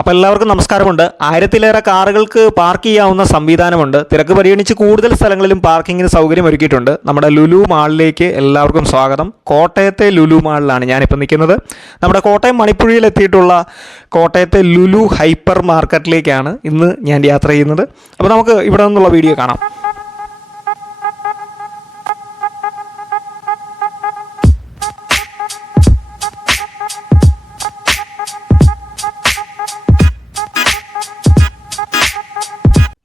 അപ്പോൾ എല്ലാവർക്കും നമസ്കാരമുണ്ട്. ആയിരത്തിലേറെ കാറുകൾക്ക് പാർക്ക് ചെയ്യാവുന്ന സംവിധാനമുണ്ട്. തിരക്ക് പരിഗണിച്ച് കൂടുതൽ സ്ഥലങ്ങളിലും പാർക്കിങ്ങിന് സൗകര്യം ഒരുക്കിയിട്ടുണ്ട്. നമ്മുടെ ലുലു മാളിലേക്ക് എല്ലാവർക്കും സ്വാഗതം. കോട്ടയത്തെ ലുലു മാളിലാണ് ഞാനിപ്പോൾ നിൽക്കുന്നത്. നമ്മുടെ കോട്ടയം മണിപ്പുഴയിൽ എത്തിയിട്ടുള്ള കോട്ടയത്തെ ലുലു ഹൈപ്പർ മാർക്കറ്റിലേക്കാണ് ഇന്ന് ഞാൻ യാത്ര ചെയ്യുന്നത്. അപ്പോൾ നമുക്ക് ഇവിടെ നിന്നുള്ള വീഡിയോ കാണാം.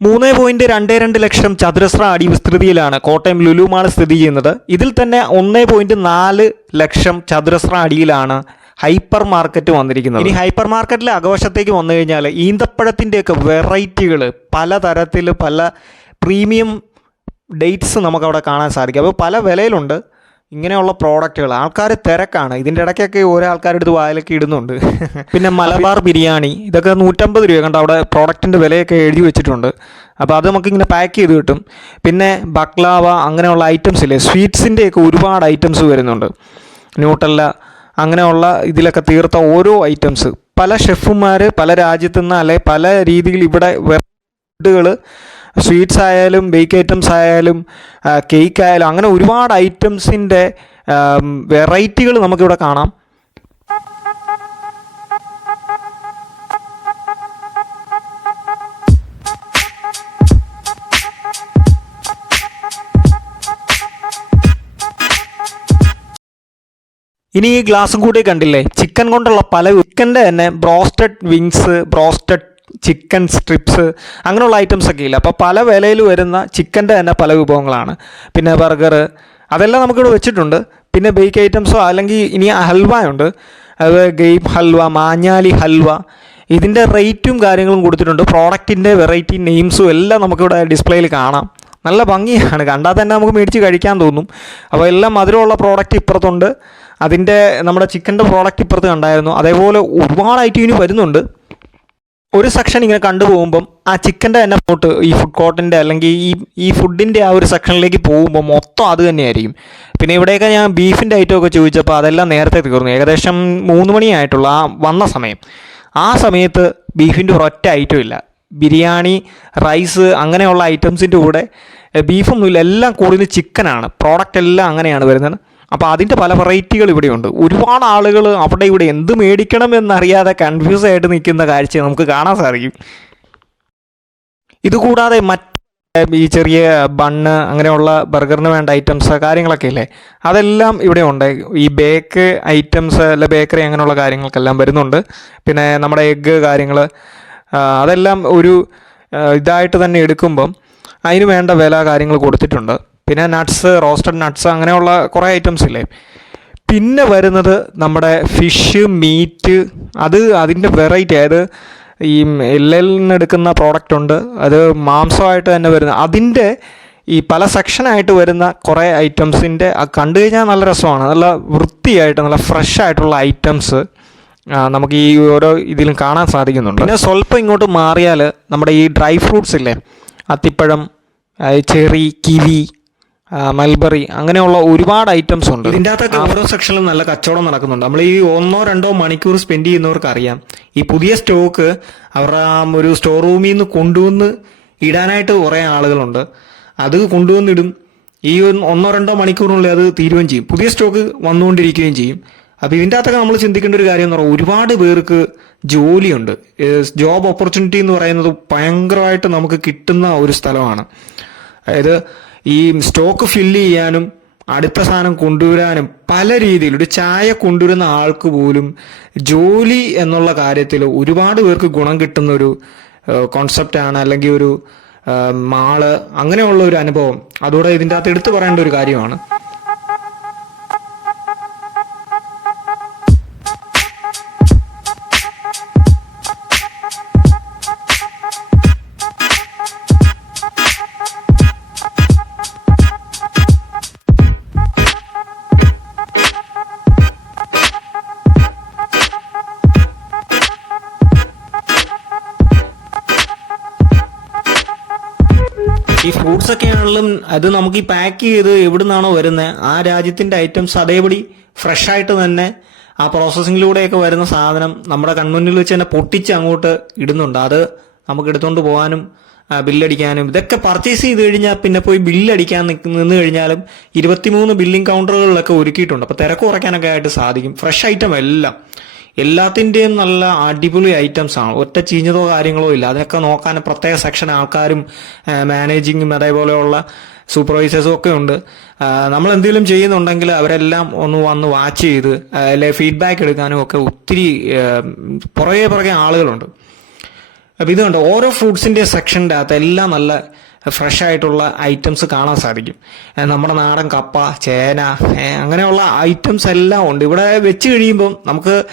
മൂന്ന് പോയിന്റ് രണ്ട് രണ്ട് ലക്ഷം ചതുരശ്ര അടി വിസ്തൃതിയിലാണ് കോട്ടയം ലുലു മാൾ സ്ഥിതി ചെയ്യുന്നത്. ഇതിൽ തന്നെ ഒന്ന് പോയിന്റ് നാല് ലക്ഷം ചതുരശ്ര അടിയിലാണ് ഹൈപ്പർ മാർക്കറ്റ് വന്നിരിക്കുന്നത്. ഇനി ഹൈപ്പർ മാർക്കറ്റിലെ അകവശത്തേക്ക് വന്നു കഴിഞ്ഞാൽ ഈന്തപ്പഴത്തിന്റെയൊക്കെ വെറൈറ്റികൾ പലതരത്തിൽ പല പ്രീമിയം ഡേറ്റ്സ് നമുക്കവിടെ കാണാൻ സാധിക്കും. അപ്പോൾ പല വിലയിലുണ്ട്. ഇങ്ങനെയുള്ള പ്രോഡക്റ്റുകൾ ആൾക്കാർ തിരക്കാണ്. ഇതിന്റെ ഇടയ്ക്കൊക്കെ ഓരോ ആൾക്കാരെടുത്ത് വായിലൊക്കെ ഇടുന്നുണ്ട്. പിന്നെ മലബാർ ബിരിയാണി ഇതൊക്കെ നൂറ്റമ്പത് രൂപ കണ്ടോ? അവിടെ പ്രോഡക്റ്റിന്റെ വിലയൊക്കെ എഴുതി വെച്ചിട്ടുണ്ട്. അപ്പോൾ അത് നമുക്കിങ്ങനെ പാക്ക് ചെയ്ത് കിട്ടും. പിന്നെ ബക്ലാവ അങ്ങനെയുള്ള ഐറ്റംസ് ഇല്ലേ? സ്വീറ്റ്സിന്റെയൊക്കെ ഒരുപാട് ഐറ്റംസ് വരുന്നുണ്ട്. ന്യൂട്ടല്ല അങ്ങനെയുള്ള ഇതിലൊക്കെ തീർത്ത ഓരോ ഐറ്റംസ് പല ഷെഫുമാർ പല രാജ്യത്തു നിന്ന് അല്ലെ പല രീതിയിൽ ഇവിടെ ഫുഡുകൾ സ്വീറ്റ്സ് ആയാലും ബേക്ക് ഐറ്റംസ് ആയാലും കേക്ക് ആയാലും അങ്ങനെ ഒരുപാട് ഐറ്റംസിന്റെ വെറൈറ്റികൾ നമുക്കിവിടെ കാണാം. ഇനി ഈ ഗ്ലാസും കൂടി കണ്ടില്ലേ? ചിക്കൻ കൊണ്ടുള്ള പല ചിക്കന്റെ തന്നെ broasted wings broasted chicken strips അങ്ങനെയുള്ള ഐറ്റംസ് ഒക്കെ ഇല്ല. അപ്പോൾ പല വിലയിൽ വരുന്ന ചിക്കന്റെ തന്നെ പല വിഭവങ്ങളാണ്. പിന്നെ ബർഗർ അതെല്ലാം നമുക്കിവിടെ വെച്ചിട്ടുണ്ട്. പിന്നെ ബേക്ക് ഐറ്റംസോ അല്ലെങ്കിൽ ഇനി ഹൽവ ഉണ്ട്. അത് ഗെയിം ഹൽവ മാഞ്ഞാലി ഹൽവ ഇതിന്റെ റേറ്റും കാര്യങ്ങളും കൊടുത്തിട്ടുണ്ട്. പ്രോഡക്റ്റിന്റെ വെറൈറ്റി നെയിംസും എല്ലാം നമുക്കിവിടെ ഡിസ്പ്ലേയിൽ കാണാം. നല്ല ഭംഗിയാണ്. കണ്ടാൽ തന്നെ നമുക്ക് മേടിച്ച് കഴിക്കാൻ തോന്നും. അപ്പോൾ എല്ലാം മധുരമുള്ള പ്രോഡക്റ്റ് ഇപ്പുറത്തുണ്ട്. അതിന്റെ നമ്മുടെ ചിക്കന്റെ പ്രോഡക്റ്റ് ഇപ്പുറത്ത് കണ്ടായിരുന്നു. അതേപോലെ ഒരുപാട് ഐറ്റം ഇനി വരുന്നുണ്ട്. ഒരു സെക്ഷൻ ഇങ്ങനെ കണ്ടു കണ്ടുപോകുമ്പം ആ ചിക്കന്റെ തന്നെ പോട്ട് ഈ ഫുഡ് കോർട്ടിന്റെ അല്ലെങ്കിൽ ഈ ഈ ഫുഡിന്റെ ആ ഒരു സെക്ഷനിലേക്ക് പോകുമ്പോൾ മൊത്തം അത് തന്നെയായിരിക്കും. പിന്നെ ഇവിടെയൊക്കെ ഞാൻ ബീഫിന്റെ ഐറ്റം ഒക്കെ ചോദിച്ചപ്പോൾ അതെല്ലാം നേരത്തെ തീർന്നു. ഏകദേശം മൂന്ന് മണിയായിട്ടുള്ള ആ വന്ന സമയം. ആ സമയത്ത് ബീഫിന്റെ ഒരൊറ്റ ഐറ്റം ഇല്ല. ബിരിയാണി റൈസ് അങ്ങനെയുള്ള ഐറ്റംസിന്റെ കൂടെ ബീഫൊന്നുമില്ല എല്ലാം കൂടുതൽ ചിക്കനാണ് പ്രോഡക്റ്റ് എല്ലാം അങ്ങനെയാണ് വരുന്നത്. അപ്പോൾ അതിന്റെ പല വെറൈറ്റികൾ ഇവിടെയുണ്ട്. ഒരുപാട് ആളുകൾ അവിടെ ഇവിടെ എന്ത് മേടിക്കണം എന്നറിയാതെ കൺഫ്യൂസ് ആയിട്ട് നിൽക്കുന്ന കാഴ്ച നമുക്ക് കാണാൻ സാധിക്കും. ഇതുകൂടാതെ മറ്റ് ഈ ചെറിയ ബണ്ണ് അങ്ങനെയുള്ള ബർഗറിന് വേണ്ട ഐറ്റംസ് കാര്യങ്ങളൊക്കെ ഇല്ലേ? അതെല്ലാം ഇവിടെ ഉണ്ട്. ഈ ബേക്ക് ഐറ്റംസ് അല്ല ബേക്കറി അങ്ങനെയുള്ള കാര്യങ്ങൾക്കെല്ലാം വരുന്നുണ്ട്. പിന്നെ നമ്മുടെ എഗ്ഗ് കാര്യങ്ങൾ അതെല്ലാം ഒരു ഇതായിട്ട് തന്നെ എടുക്കുമ്പം അതിന് വേണ്ട വില കാര്യങ്ങൾ കൊടുത്തിട്ടുണ്ട്. പിന്നെ നട്ട്സ് റോസ്റ്റഡ് നട്ട്സ് അങ്ങനെയുള്ള കുറേ ഐറ്റംസ് ഇല്ലേ? പിന്നെ വരുന്നത് നമ്മുടെ ഫിഷ് മീറ്റ് അത് അതിന്റെ വെറൈറ്റി അതായത് ഈ എല്ലിൽ നിന്ന് എടുക്കുന്ന പ്രോഡക്റ്റ് ഉണ്ട്. അത് മാംസമായിട്ട് തന്നെ വരുന്ന അതിന്റെ ഈ പല സെക്ഷനായിട്ട് വരുന്ന കുറേ ഐറ്റംസിന്റെ കണ്ടു കഴിഞ്ഞാൽ നല്ല രസമാണ്. നല്ല വൃത്തിയായിട്ട് നല്ല ഫ്രഷ് ആയിട്ടുള്ള ഐറ്റംസ് നമുക്ക് ഈ ഓരോ ഇതിലും കാണാൻ സാധിക്കുന്നുണ്ട്. പിന്നെ സ്വല്പം ഇങ്ങോട്ട് മാറിയാൽ നമ്മുടെ ഈ ഡ്രൈ ഫ്രൂട്ട്സ് ഇല്ലേ? അത്തിപ്പഴം ചെറി കിവി മൽബറി അങ്ങനെയുള്ള ഒരുപാട് ഐറ്റംസ് ഉണ്ട്. ഇതിന്റെ അകത്തൊക്കെ ഓരോ സെക്ഷനിലും നല്ല കച്ചവടം നടക്കുന്നുണ്ട്. നമ്മൾ ഈ ഒന്നോ രണ്ടോ മണിക്കൂർ സ്പെൻഡ് ചെയ്യുന്നവർക്ക് അറിയാം ഈ പുതിയ സ്റ്റോക്ക് അവരുടെ ആ ഒരു സ്റ്റോർ റൂമിൽ നിന്ന് കൊണ്ടുവന്ന് ഇടാനായിട്ട് കുറേ ആളുകളുണ്ട്. അത് കൊണ്ടുവന്നിടും. ഈ ഒന്നോ രണ്ടോ മണിക്കൂറിനുള്ളിൽ അത് തീരുകയും ചെയ്യും. പുതിയ സ്റ്റോക്ക് വന്നുകൊണ്ടിരിക്കുകയും ചെയ്യും. അപ്പോൾ ഇതിന്റെ അകത്തൊക്കെ നമ്മൾ ചിന്തിക്കേണ്ട ഒരു കാര്യം എന്ന് പറഞ്ഞാൽ ഒരുപാട് പേർക്ക് ജോലിയുണ്ട്. ജോബ് ഓപ്പർച്യൂണിറ്റി എന്ന് പറയുന്നത് ഭയങ്കരമായിട്ട് നമുക്ക് കിട്ടുന്ന ഒരു സ്ഥലമാണ്. അതായത് ഈ സ്റ്റോക്ക് ഫില്ല് ചെയ്യാനും അടുത്ത സാധനം കൊണ്ടുവരാനും പല രീതിയിൽ ഒരു ചായ കൊണ്ടുവരുന്ന ആൾക്ക് പോലും ജോലി എന്നുള്ള കാര്യത്തിൽ ഒരുപാട് പേർക്ക് ഗുണം കിട്ടുന്ന ഒരു കോൺസെപ്റ്റാണ് അല്ലെങ്കിൽ ഒരു മാൾ അങ്ങനെയുള്ള ഒരു അനുഭവം. അതോടെ ഇതിന്റെ അകത്ത് എടുത്തു പറയേണ്ട ഒരു കാര്യമാണ്. ഈ ഫ്രൂട്ട്സ് ഒക്കെ ആണെങ്കിലും അത് നമുക്ക് ഈ പാക്ക് ചെയ്ത് എവിടെ നിന്നാണോ വരുന്നത് ആ രാജ്യത്തിന്റെ ഐറ്റംസ് അതേപടി ഫ്രഷ് ആയിട്ട് തന്നെ ആ പ്രോസസ്സിങ്ങിലൂടെയൊക്കെ വരുന്ന സാധനം നമ്മുടെ കൺമുന്നിൽ വെച്ച് തന്നെ പൊട്ടിച്ച് അങ്ങോട്ട് ഇടുന്നുണ്ട്. അത് നമുക്ക് എടുത്തുകൊണ്ട് പോകാനും ബില്ലടിക്കാനും ഇതൊക്കെ പർച്ചേസ് ചെയ്ത് കഴിഞ്ഞാൽ പിന്നെ പോയി ബില്ലടിക്കാൻ നിന്ന് കഴിഞ്ഞാലും ഇരുപത്തിമൂന്ന് ബില്ലിംഗ് കൗണ്ടറുകളിലൊക്കെ ഒരുക്കിയിട്ടുണ്ട്. അപ്പോൾ തിരക്ക് കുറയ്ക്കാനൊക്കെ ആയിട്ട് സാധിക്കും. ഫ്രഷ് ഐറ്റം എല്ലാം. എല്ലാത്തിന്റെയും നല്ല അടിപൊളി ഐറ്റംസ് ആണ്. ഒറ്റ ചീഞ്ഞതോ കാര്യങ്ങളോ ഇല്ല. അതിനൊക്കെ നോക്കാൻ പ്രത്യേക സെക്ഷൻ ആൾക്കാരും മാനേജിങ്ങും അതേപോലെയുള്ള സൂപ്പർവൈസേഴ്സും ഒക്കെ ഉണ്ട്. നമ്മൾ എന്തെങ്കിലും ചെയ്യുന്നുണ്ടെങ്കിൽ അവരെല്ലാം ഒന്ന് വന്ന് വാച്ച് ചെയ്ത് അല്ലെ ഫീഡ്ബാക്ക് എടുക്കാനും ഒക്കെ ഒത്തിരി പുറകെ പുറകെ ആളുകളുണ്ട്. അപ്പോൾ ഇതുകൊണ്ട് കണ്ടോ ഓരോ ഫ്രൂട്ട്സിന്റെ സെക്ഷന്റെ അകത്ത് എല്ലാം നല്ല ഫ്രഷ് ആയിട്ടുള്ള ഐറ്റംസ് കാണാൻ സാധിക്കും. നമ്മുടെ നാടൻ കപ്പ ചേന അങ്ങനെയുള്ള ഐറ്റംസ് എല്ലാം ഉണ്ട്. ഇവിടെ വെച്ച് കഴിയുമ്പം നമുക്ക്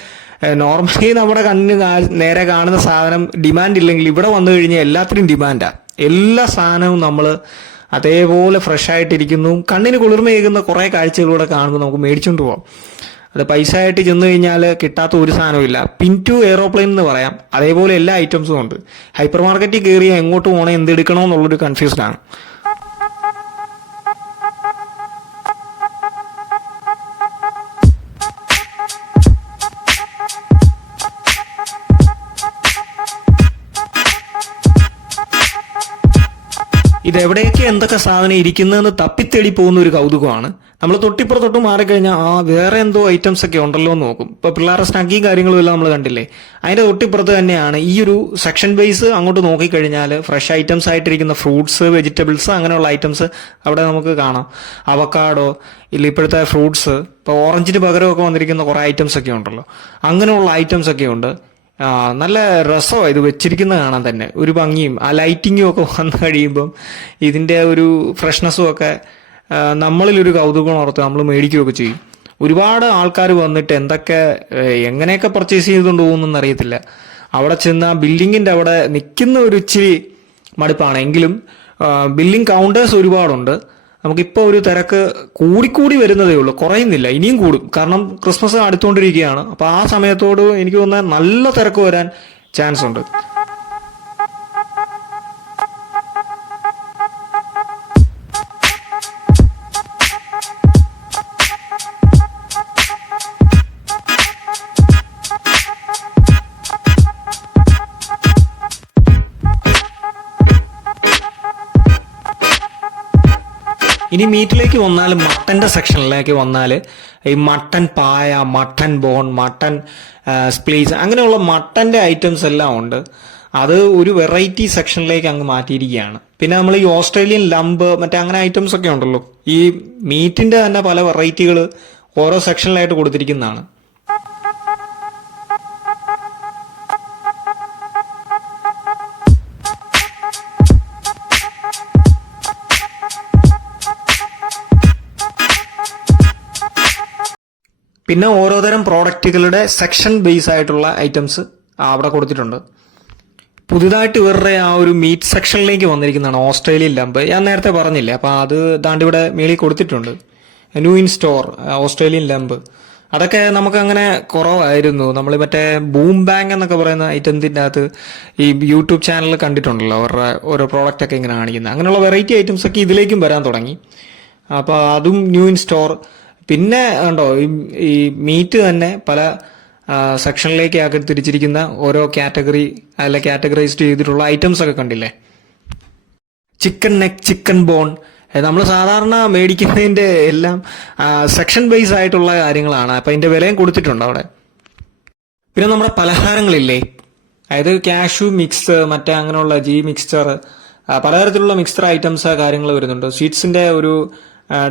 നോർമലി നമ്മുടെ കണ്ണിന് നേരെ കാണുന്ന സാധനം ഡിമാൻഡ് ഇല്ലെങ്കിൽ ഇവിടെ വന്നു കഴിഞ്ഞാൽ എല്ലാത്തിനും ഡിമാൻഡാണ് എല്ലാ സാധനവും നമ്മൾ അതേപോലെ ഫ്രഷ് ആയിട്ടിരിക്കുന്നു. കണ്ണിന് കുളിർമയേകുന്ന കുറേ കാഴ്ചകളൂടെ കാണുമ്പോൾ നമുക്ക് മേടിച്ചുകൊണ്ട് പോകാം അത് പൈസ ആയിട്ട് ചെന്ന് കഴിഞ്ഞാൽ കിട്ടാത്ത ഒരു സാധനവും ഇല്ല പിൻ ടു എയറോപ്ലെയിൻ എന്ന് പറയാം. അതേപോലെ എല്ലാ ഐറ്റംസും ഉണ്ട്. ഹൈപ്പർ മാർക്കറ്റിൽ കയറിയാൽ എങ്ങോട്ട് പോകണം എന്തെടുക്കണോ എന്നുള്ളൊരു കൺഫ്യൂസ്ഡ് ആണ് ഇതെവിടെയൊക്കെ എന്തൊക്കെ സാധനം ഇരിക്കുന്നതെന്ന് തപ്പിത്തേടി പോകുന്ന ഒരു കൗതുകമാണ്. നമ്മൾ തൊട്ടിപ്പുറത്തോട്ട് മാറിക്കഴിഞ്ഞാൽ ആ വേറെ എന്തോ ഐറ്റംസ് ഒക്കെ ഉണ്ടല്ലോ എന്ന് നോക്കും. ഇപ്പൊ പിള്ളേരുടെ സ്നഗ്ഗിയും കാര്യങ്ങളും എല്ലാം നമ്മൾ കണ്ടില്ലേ? അതിന്റെ തൊട്ടിപ്പുറത്ത് തന്നെയാണ് ഈ ഒരു സെക്ഷൻ ബേസ് അങ്ങോട്ട് നോക്കിക്കഴിഞ്ഞാൽ ഫ്രഷ് ഐറ്റംസ് ആയിട്ടിരിക്കുന്ന ഫ്രൂട്ട്സ് വെജിറ്റബിൾസ് അങ്ങനെയുള്ള ഐറ്റംസ് അവിടെ നമുക്ക് കാണാം. അവക്കാഡോ ഇല്ല ഇപ്പോഴത്തെ ഫ്രൂട്ട്സ് ഇപ്പോൾ ഓറഞ്ചിന് പകരമൊക്കെ വന്നിരിക്കുന്ന കുറേ ഐറ്റംസ് ഒക്കെ ഉണ്ടല്ലോ. അങ്ങനെയുള്ള ഐറ്റംസ് ഒക്കെ ഉണ്ട്. നല്ല രസമാണ് ഇത് വെച്ചിരിക്കുന്ന കാണാൻ തന്നെ. ഒരു ഭംഗിയും ആ ലൈറ്റിങ്ങും ഒക്കെ വന്നു കഴിയുമ്പം ഇതിന്റെ ഒരു ഫ്രഷ്നെസ്സും ഒക്കെ നമ്മളിലൊരു കൗതുകം ഓർത്ത് നമ്മൾ മേടിക്കുകയൊക്കെ ചെയ്യും. ഒരുപാട് ആൾക്കാർ വന്നിട്ട് എന്തൊക്കെ എങ്ങനെയൊക്കെ പർച്ചേസ് ചെയ്തുകൊണ്ട് പോകുന്നെന്ന് അറിയത്തില്ല. അവിടെ ചെന്ന് ആ ബിൽഡിങ്ങിന്റെ അവിടെ നിൽക്കുന്ന ഒരു ഇച്ചിരി മടുപ്പാണ്. എങ്കിലും ബില്ലിംഗ് കൗണ്ടേഴ്സ് ഒരുപാടുണ്ട്. നമുക്കിപ്പോൾ ഒരു തിരക്ക് കൂടിക്കൂടി വരുന്നതേ ഉള്ളൂ. കുറയുന്നില്ല. ഇനിയും കൂടും. കാരണം ക്രിസ്മസ് അടുത്തുകൊണ്ടിരിക്കുകയാണ്. അപ്പോൾ ആ സമയത്തോട് എനിക്ക് തോന്നുന്നത് നല്ല തിരക്ക് വരാൻ ചാൻസ് ഉണ്ട് ഇനി മീറ്റിലേക്ക് വന്നാൽ മട്ടന്റെ സെക്ഷനിലേക്ക് വന്നാൽ ഈ മട്ടൻ പായ മട്ടൻ ബോൺ മട്ടൻ സ്പ്ലീസ് അങ്ങനെയുള്ള മട്ടന്റെ ഐറ്റംസ് എല്ലാം ഉണ്ട്. അത് ഒരു വെറൈറ്റി സെക്ഷനിലേക്ക് അങ്ങ് മാറ്റിയിരിക്കുകയാണ്. പിന്നെ നമ്മൾ ഈ ഓസ്ട്രേലിയൻ ലംബ് മറ്റേ അങ്ങനെ ഐറ്റംസ് ഒക്കെ ഉണ്ടല്ലോ. ഈ മീറ്റിന്റെ തന്നെ പല വെറൈറ്റികൾ ഓരോ സെക്ഷനിലായിട്ട് കൊടുത്തിരിക്കുന്നതാണ്. പിന്നെ ഓരോതരം പ്രോഡക്റ്റുകളുടെ സെക്ഷൻ ബേസ് ആയിട്ടുള്ള ഐറ്റംസ് അവിടെ കൊടുത്തിട്ടുണ്ട്. പുതുതായിട്ട് ഇവരുടെ ആ ഒരു മീറ്റ് സെക്ഷനിലേക്ക് വന്നിരിക്കുന്നതാണ്. ഓസ്ട്രേലിയൻ ലംബ് ഞാൻ നേരത്തെ പറഞ്ഞില്ലേ അപ്പോൾ അത് ദാണ്ട് ഇവിടെ മേളിൽ കൊടുത്തിട്ടുണ്ട്. New in store Australian lamb അതൊക്കെ നമുക്ക് അങ്ങനെ കുറവായിരുന്നു. നമ്മൾ മറ്റേ ബൂം ബാങ്ക് എന്നൊക്കെ പറയുന്ന ഐറ്റംസിന്റെ അകത്ത് ഈ യൂട്യൂബ് ചാനൽ കണ്ടിട്ടുണ്ടല്ലോ അവരുടെ ഓരോ പ്രോഡക്റ്റ് ഒക്കെ ഇങ്ങനെ കാണിക്കുന്നത്. അങ്ങനെയുള്ള വെറൈറ്റി ഐറ്റംസ് ഒക്കെ ഇതിലേക്കും വരാൻ തുടങ്ങി. അപ്പോൾ അതും ന്യൂ ഇൻ സ്റ്റോർ. പിന്നെ ഉണ്ടോ ഈ- മീറ്റ് തന്നെ പല സെക്ഷനിലേക്ക് ആക്കി തിരിച്ചിരിക്കുന്ന ഓരോ കാറ്റഗറി അല്ല കാറ്റഗറൈസ് ചെയ്തിട്ടുള്ള ഐറ്റംസ് ഒക്കെ കണ്ടില്ലേ? ചിക്കൻ നെക്ക് ചിക്കൻ ബോൺ നമ്മൾ സാധാരണ മേടിക്കുന്നതിന്റെ എല്ലാം സെക്ഷൻ ബേസ് ആയിട്ടുള്ള കാര്യങ്ങളാണ്. അപ്പൊ അതിന്റെ വിലയും കൊടുത്തിട്ടുണ്ട് അവിടെ. പിന്നെ നമ്മുടെ പലഹാരങ്ങളില്ലേ? അതായത് കാഷ്യൂ മിക്സ് മറ്റേ അങ്ങനെയുള്ള ജി മിക്സ്ചർ പലതരത്തിലുള്ള മിക്സ്ചർ ഐറ്റംസ് കാര്യങ്ങൾ വരുന്നുണ്ട്. സ്വീറ്റ്സിന്റെ ഒരു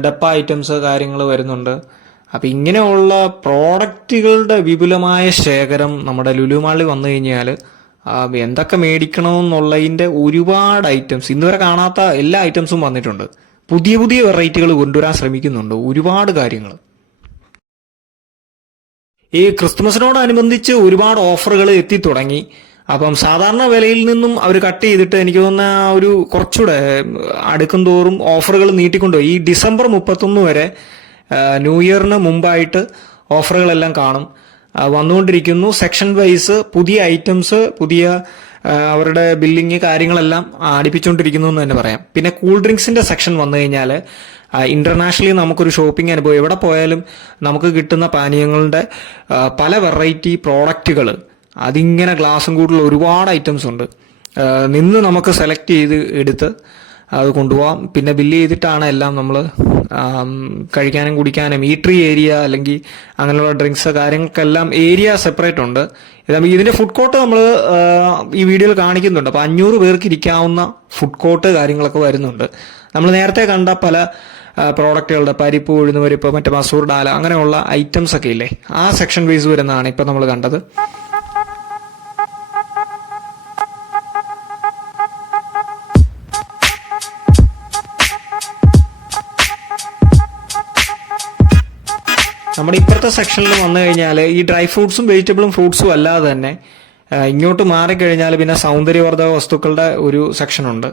ഡപ്പ ഐറ്റംസ് കാര്യങ്ങൾ വരുന്നുണ്ട്. അപ്പം ഇങ്ങനെയുള്ള പ്രോഡക്റ്റുകളുടെ വിപുലമായ ശേഖരം നമ്മുടെ ലുലുമാളിൽ വന്നു കഴിഞ്ഞാൽ എന്തൊക്കെ മേടിക്കണമെന്നുള്ളതിന്റെ ഒരുപാട് ഐറ്റംസ് ഇന്നുവരെ കാണാത്ത എല്ലാ ഐറ്റംസും വന്നിട്ടുണ്ട്. പുതിയ പുതിയ വെറൈറ്റികൾ കൊണ്ടുവരാൻ ശ്രമിക്കുന്നുണ്ട്. ഒരുപാട് കാര്യങ്ങൾ ഈ ക്രിസ്മസിനോടനുബന്ധിച്ച് ഒരുപാട് ഓഫറുകൾ എത്തി തുടങ്ങി. അപ്പം സാധാരണ വിലയിൽ നിന്നും അവർ കട്ട് ചെയ്തിട്ട് എനിക്ക് തോന്നുന്ന ആ ഒരു കുറച്ചുകൂടെ അടുക്കും തോറും ഓഫറുകൾ നീട്ടിക്കൊണ്ടുപോയി ഈ ഡിസംബർ മുപ്പത്തൊന്ന് വരെ ന്യൂ ഇയറിന് മുമ്പായിട്ട് ഓഫറുകളെല്ലാം കാണും. വന്നുകൊണ്ടിരിക്കുന്നു. സെക്ഷൻ വൈസ് പുതിയ ഐറ്റംസ് പുതിയ അവരുടെ ബില്ലിങ് കാര്യങ്ങളെല്ലാം അടുപ്പിച്ചുകൊണ്ടിരിക്കുന്നു എന്ന് തന്നെ പറയാം. പിന്നെ കൂൾ ഡ്രിങ്ക്സിന്റെ സെക്ഷൻ വന്നു കഴിഞ്ഞാൽ ഇന്റർനാഷണലി നമുക്കൊരു ഷോപ്പിംഗ് അനുഭവം. എവിടെ പോയാലും നമുക്ക് കിട്ടുന്ന പാനീയങ്ങളുടെ പല വെറൈറ്റി പ്രോഡക്റ്റുകൾ അതിങ്ങനെ ഗ്ലാസും കൂടുതൽ ഒരുപാട് ഐറ്റംസ് ഉണ്ട്. നിന്ന് നമുക്ക് സെലക്ട് ചെയ്ത് എടുത്ത് അത് കൊണ്ടുപോകാം പിന്നെ ബില്ല് ചെയ്തിട്ടാണ് എല്ലാം നമ്മൾ കഴിക്കാനും കുടിക്കാനും ഈട്രി ഏരിയ അല്ലെങ്കിൽ അങ്ങനെയുള്ള ഡ്രിങ്ക്സ് കാര്യങ്ങൾക്കെല്ലാം ഏരിയ സെപ്പറേറ്റ് ഉണ്ട്. ഇത് ഇതിന്റെ ഫുഡ് കോർട്ട് നമ്മൾ ഈ വീഡിയോയിൽ കാണിക്കുന്നുണ്ട്. അപ്പോൾ അഞ്ഞൂറ് പേർക്ക് ഇരിക്കാവുന്ന ഫുഡ് കോർട്ട് കാര്യങ്ങളൊക്കെ വരുന്നുണ്ട്. നമ്മൾ നേരത്തെ കണ്ട പല പ്രോഡക്റ്റുകളുടെ പരിപ്പ് ഉഴുന്ന് പരിപ്പ് മറ്റേ മസൂർ ഡാല അങ്ങനെയുള്ള ഐറ്റംസ് ഒക്കെ ഇല്ലേ? ആ സെക്ഷൻ വൈസ് വരുന്നതാണ് ഇപ്പം നമ്മൾ കണ്ടത്. നമ്മുടെ ഇപ്പോഴത്തെ സെക്ഷനിൽ വന്നു കഴിഞ്ഞാൽ ഈ ഡ്രൈ ഫ്രൂട്ട്സും വെജിറ്റബിളും ഫ്രൂട്ട്സും അല്ലാതെ തന്നെ ഇങ്ങോട്ട് മാറിക്കഴിഞ്ഞാൽ പിന്നെ സൗന്ദര്യവർദ്ധക വസ്തുക്കളുടെ ഒരു സെക്ഷനുണ്ട്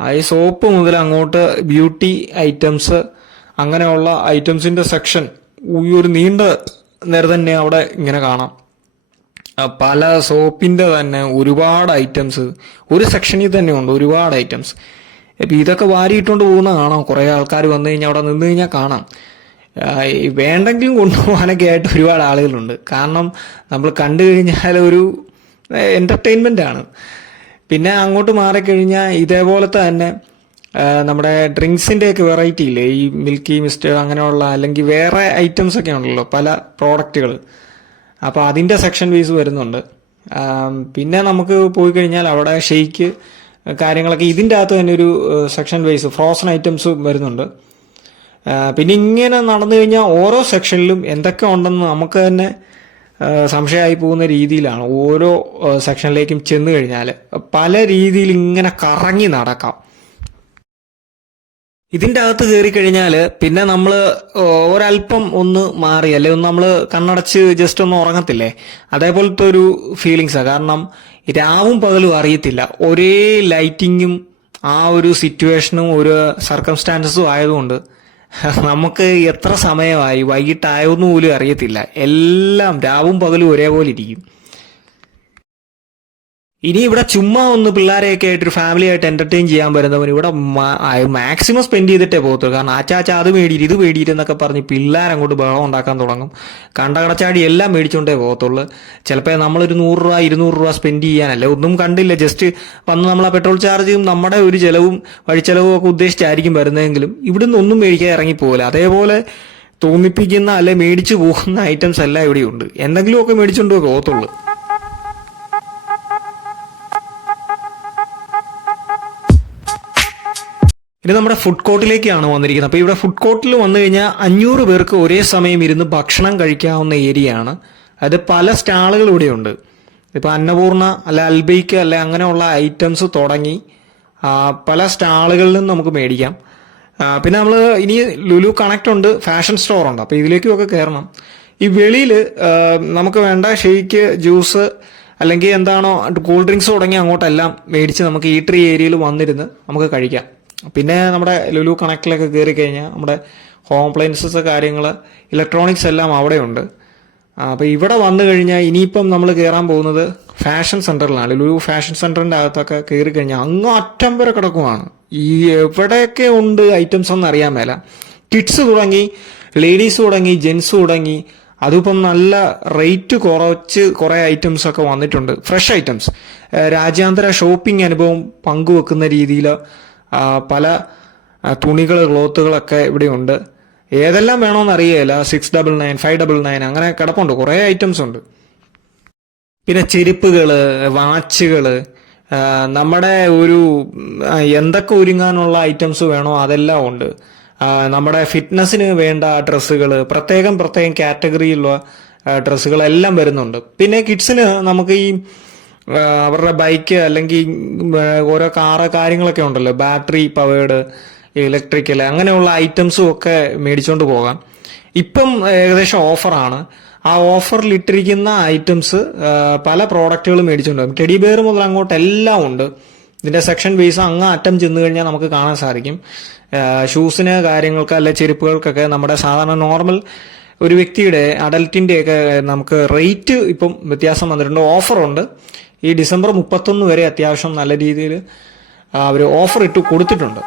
ഈ സോപ്പ് മുതൽ അങ്ങോട്ട് ബ്യൂട്ടി ഐറ്റംസ് അങ്ങനെയുള്ള ഐറ്റംസിന്റെ സെക്ഷൻ ഈ ഒരു നീണ്ട നേരം തന്നെ അവിടെ ഇങ്ങനെ കാണാം. പല സോപ്പിന്റെ തന്നെ ഒരുപാട് ഐറ്റംസ് ഒരു സെക്ഷനിൽ തന്നെ ഉണ്ട് ഒരുപാട് ഐറ്റംസ് ഇപ്പം ഇതൊക്കെ വാരിയിട്ടുകൊണ്ട് പോകുന്ന കാണാം. കുറേ ആൾക്കാർ വന്നു കഴിഞ്ഞാൽ അവിടെ നിന്ന് കഴിഞ്ഞാൽ കാണാം. വേണ്ടെങ്കിലും കൊണ്ടുപോകാനൊക്കെ ആയിട്ട് ഒരുപാട് ആളുകളുണ്ട്. കാരണം നമ്മൾ കണ്ടു കഴിഞ്ഞാൽ ഒരു എന്റർടൈൻമെന്റ് ആണ്. പിന്നെ അങ്ങോട്ട് മാറിക്കഴിഞ്ഞാൽ ഇതേപോലെ തന്നെ നമ്മുടെ ഡ്രിങ്ക്സിന്റെയൊക്കെ വെറൈറ്റി ഇല്ലേ? ഈ മിൽക്കി മിസ്റ്റർ അങ്ങനെയുള്ള അല്ലെങ്കിൽ വേറെ ഐറ്റംസ് ഒക്കെ ഉണ്ടല്ലോ പല പ്രോഡക്റ്റുകൾ അപ്പോൾ അതിന്റെ സെക്ഷൻ വൈസ് വരുന്നുണ്ട്. പിന്നെ നമുക്ക് പോയി കഴിഞ്ഞാൽ അവിടെ ഷെയ്ക്ക് കാര്യങ്ങളൊക്കെ ഇതിന്റെ അകത്ത് തന്നെ ഒരു സെക്ഷൻ വൈസ് ഫ്രോസൺ ഐറ്റംസ് വരുന്നുണ്ട്. പിന്നെ ഇങ്ങനെ നടന്നു കഴിഞ്ഞാൽ ഓരോ സെക്ഷനിലും എന്തൊക്കെ ഉണ്ടെന്ന് നമുക്ക് തന്നെ സംശയമായി പോകുന്ന രീതിയിലാണ് ഓരോ സെക്ഷനിലേക്കും ചെന്ന് കഴിഞ്ഞാൽ പല രീതിയിൽ ഇങ്ങനെ കറങ്ങി നടക്കാം. ഇതിന്റെ അകത്ത് കയറി കഴിഞ്ഞാൽ പിന്നെ നമ്മൾ ഒരല്പം ഒന്ന് മാറി അല്ലെ ഒന്ന് നമ്മൾ കണ്ണടച്ച് ജസ്റ്റ് ഒന്ന് ഉറങ്ങത്തില്ലേ? അതേപോലത്തെ ഒരു ഫീലിങ്സാണ് കാരണം രാവും പകലും അറിയത്തില്ല. ഒരേ ലൈറ്റിങ്ങും ആ ഒരു സിറ്റുവേഷനും ഒരു സർക്കംസ്റ്റാൻസസും ആയതുകൊണ്ട് നമുക്ക് എത്ര സമയമായി? വൈകിട്ടായോന്ന് പോലും അറിയത്തില്ല. എല്ലാം രാവും പകലും ഒരേപോലെ ഇരിക്കും. ഇനി ഇവിടെ ചുമ്മാ ഒന്ന് പിള്ളേരെയൊക്കെ ആയിട്ട് ഒരു ഫാമിലി ആയിട്ട് എന്റർടൈൻ ചെയ്യാൻ വരുന്നവൻ ഇവിടെ മാക്സിമം സ്പെൻഡ് ചെയ്തിട്ടേ പോകത്തുള്ളൂ. കാരണം ആച്ചാച്ച അത് മേടിയിട്ട് ഇത് മേടിയിട്ട് എന്നൊക്കെ പറഞ്ഞ് പിള്ളേർ അങ്ങോട്ട് ബഹളം ഉണ്ടാക്കാൻ തുടങ്ങും. കണ്ട കടച്ചാടി എല്ലാം മേടിച്ചുകൊണ്ടേ പോകത്തുള്ളൂ. ചിലപ്പോൾ നമ്മളൊരു നൂറ് രൂപ ഇരുന്നൂറ് രൂപ സ്പെൻഡ് ചെയ്യാനല്ലേ. ഒന്നും കണ്ടില്ല. ജസ്റ്റ് വന്ന് നമ്മൾ ആ പെട്രോൾ ചാർജും നമ്മുടെ ഒരു ചിലവും വഴിച്ചെലവും ഒക്കെ ഉദ്ദേശിച്ചായിരിക്കും വരുന്നതെങ്കിലും ഇവിടുന്ന് ഒന്നും മേടിക്കാൻ ഇറങ്ങിപ്പോകില്ല അതേപോലെ തോന്നിപ്പിക്കുന്ന അല്ലെ മേടിച്ചു പോകുന്ന ഐറ്റംസ് എല്ലാം ഇവിടെയുണ്ട്. എന്തെങ്കിലുമൊക്കെ മേടിച്ചുകൊണ്ട് പോകത്തുള്ളൂ. ഇനി നമ്മുടെ ഫുഡ് കോർട്ടിലേക്കാണ് വന്നിരിക്കുന്നത്. അപ്പോൾ ഇവിടെ ഫുഡ് കോർട്ടിൽ വന്നു കഴിഞ്ഞാൽ അഞ്ഞൂറ് പേർക്ക് ഒരേ സമയം ഇരുന്ന് ഭക്ഷണം കഴിക്കാവുന്ന ഏരിയ ആണ് അത് പല സ്റ്റാളുകൾ ഇവിടെയുണ്ട്. ഇപ്പോൾ അന്നപൂർണ അല്ല അൽബൈക്ക് അല്ലെ അങ്ങനെയുള്ള ഐറ്റംസ് തുടങ്ങി പല സ്റ്റാളുകളിൽ നിന്ന് നമുക്ക് മേടിക്കാം. പിന്നെ നമ്മൾ ഇനി ലുലു കണക്ട് ഉണ്ട് ഫാഷൻ സ്റ്റോർ ഉണ്ട്. അപ്പോൾ ഇതിലേക്കും ഒക്കെ കയറണം. ഈ വെളിയിൽ നമുക്ക് വേണ്ട ഷെയ്ക്ക് ജ്യൂസ് അല്ലെങ്കിൽ എന്താണോ കൂൾ ഡ്രിങ്ക്സ് തുടങ്ങി അങ്ങോട്ടെല്ലാം മേടിച്ച് നമുക്ക് ഈട്രി ഏരിയയിൽ വന്നിരുന്ന് നമുക്ക് കഴിക്കാം. പിന്നെ നമ്മുടെ ലുലു കണക്റ്റിലൊക്കെ കയറി കഴിഞ്ഞാൽ നമ്മുടെ ഹോം അപ്ലയൻസസ് കാര്യങ്ങൾ ഇലക്ട്രോണിക്സ് എല്ലാം അവിടെയുണ്ട്. അപ്പോൾ ഇവിടെ വന്നു കഴിഞ്ഞാൽ ഇനിയിപ്പം നമ്മൾ കയറാൻ പോകുന്നത് ഫാഷൻ സെന്ററിലാണ് ലുലു ഫാഷൻ സെന്ററിന്റെ അകത്തൊക്കെ കയറി കഴിഞ്ഞാൽ അങ്ങ് അറ്റം വരെ കിടക്കുവാണ്. ഈ എവിടെയൊക്കെ ഉണ്ട് ഐറ്റംസ് എന്ന് അറിയാൻ മേല. കിഡ്സ് തുടങ്ങി ലേഡീസ് തുടങ്ങി ജെൻസ് തുടങ്ങി അതിപ്പം നല്ല റേറ്റ് കുറച്ച് കുറേ ഐറ്റംസ് ഒക്കെ വന്നിട്ടുണ്ട്. ഫ്രഷ് ഐറ്റംസ് രാജ്യാന്തര ഷോപ്പിംഗ് അനുഭവം പങ്കുവെക്കുന്ന രീതിയിൽ പല തുണികൾ ക്ലോത്തുകളൊക്കെ ഇവിടെയുണ്ട്. ഏതെല്ലാം വേണമെന്ന് അറിയില്ല six double nine five double nine അങ്ങനെ കിടപ്പുണ്ട്. കുറേ ഐറ്റംസ് ഉണ്ട്. പിന്നെ ചെരുപ്പുകൾ വാച്ചുകൾ നമ്മുടെ ഒരു എന്തൊക്കെ ഒരുങ്ങാനുള്ള ഐറ്റംസ് വേണോ അതെല്ലാം ഉണ്ട്. നമ്മുടെ ഫിറ്റ്നസ്സിന് വേണ്ട ഡ്രസ്സുകൾ പ്രത്യേകം പ്രത്യേകം കാറ്റഗറിയിലുള്ള ഡ്രസ്സുകളെല്ലാം വരുന്നുണ്ട്. പിന്നെ കിഡ്സിന് നമുക്ക് ഈ അവരുടെ ബൈക്ക് അല്ലെങ്കിൽ ഓരോ കാറ് കാര്യങ്ങളൊക്കെ ഉണ്ടല്ലോ. ബാറ്ററി പവേഡ് ഇലക്ട്രിക്കൽ അങ്ങനെയുള്ള ഐറ്റംസും ഒക്കെ മേടിച്ചുകൊണ്ട് പോകാം. ഇപ്പം ഏകദേശം ഓഫറാണ്. ആ ഓഫറിൽ ഇട്ടിരിക്കുന്ന ഐറ്റംസ് പല പ്രോഡക്റ്റുകളും മേടിച്ചുകൊണ്ട് ടെഡി ബെയർ മുതൽ അങ്ങോട്ട് എല്ലാം ഉണ്ട്. ഇതിന്റെ സെക്ഷൻ ബേസ് അങ്ങ് അറ്റം ചെന്ന് കഴിഞ്ഞാൽ നമുക്ക് കാണാൻ സാധിക്കും. ഷൂസിന് കാര്യങ്ങൾക്ക് അല്ലെ ചെരുപ്പുകൾക്കൊക്കെ നമ്മുടെ സാധാരണ നോർമൽ ഒരു വ്യക്തിയുടെ അഡൽറ്റിന്റെ ഒക്കെ നമുക്ക് റേറ്റ് ഇപ്പം വ്യത്യാസം വന്നിട്ടുണ്ട്. ഓഫറുണ്ട്. ഈ ഡിസംബർ മുപ്പത്തൊന്ന് വരെ അത്യാവശ്യം നല്ല രീതിയിൽ അവർ ഓഫർ ഇട്ട് കൊടുത്തിട്ടുണ്ട്.